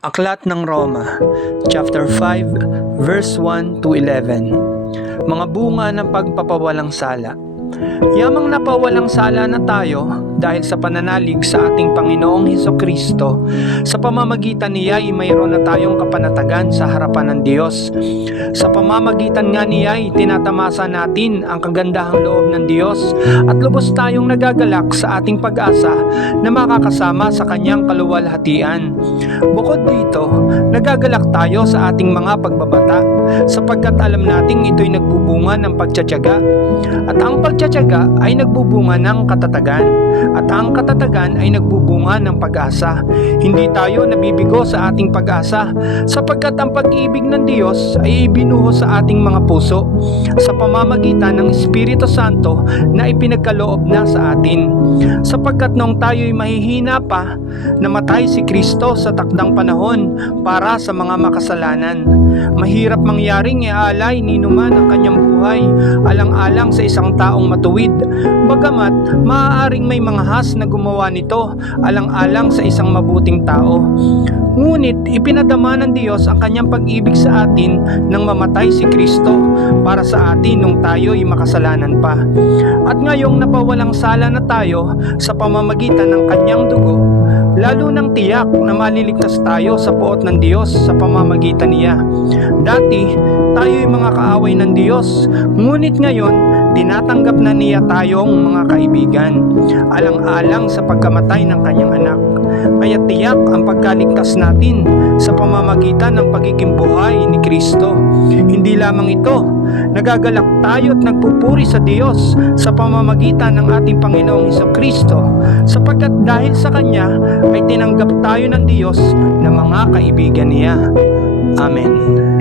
Aklat ng Roma, chapter 5, verse 1 to 11. Mga bunga ng pagpapawalang sala. Yamang napawalang sala na tayo dahil sa pananalig sa ating Panginoong Hesukristo. Sa pamamagitan niya ay mayroon na tayong kapanatagan sa harapan ng Diyos. Sa pamamagitan nga niya ay tinatamasa natin ang kagandahang loob ng Diyos at lubos tayong nagagalak sa ating pag-asa na makakasama sa kanyang kaluwalhatian. Bukod dito, nagagalak tayo sa ating mga pagbabata sapagkat alam nating ito'y nagbubunga ng pagtiyatiyaga at ang pagtiyatiyaga ay nagbubunga ng katatagan at ang katatagan ay nagbubunga ng pag-asa. Hindi tayo nabibigo sa ating pag-asa sapagkat ang pag-ibig ng Diyos ay ibinuho sa ating mga puso sa pamamagitan ng Espiritu Santo na ipinagkaloob na sa atin. Sapagkat noong tayo'y mahihina pa, namatay si Kristo sa takdang panahon para sa mga makasalanan. Mahirap mangyaring iaalay ni numan ang kanyang buhay alang-alang sa isang taong matuwid, bagamat maaaring may mga has na gumawa nito alang-alang sa isang mabuting tao. Ngunit ipinadama ng Diyos ang kanyang pag-ibig sa atin nang mamatay si Kristo para sa atin nung tayo'y makasalanan pa. At ngayong napawalang sala na tayo sa pamamagitan ng kanyang dugo, lalo nang tiyak na maliligtas tayo sa poot ng Diyos sa pamamagitan niya. Dati, tayo'y mga kaaway ng Diyos, ngunit ngayon, tinatanggap na niya tayong mga kaibigan, alang-alang sa pagkamatay ng kanyang anak. Kaya tiyak ang pagkaligtas natin sa pamamagitan ng pagiging buhay ni Kristo. Hindi lamang ito, nagagalak tayo at nagpupuri sa Diyos sa pamamagitan ng ating Panginoong Hesukristo, sapagkat dahil sa Kanya ay tinanggap tayo ng Diyos na mga kaibigan niya. Amen.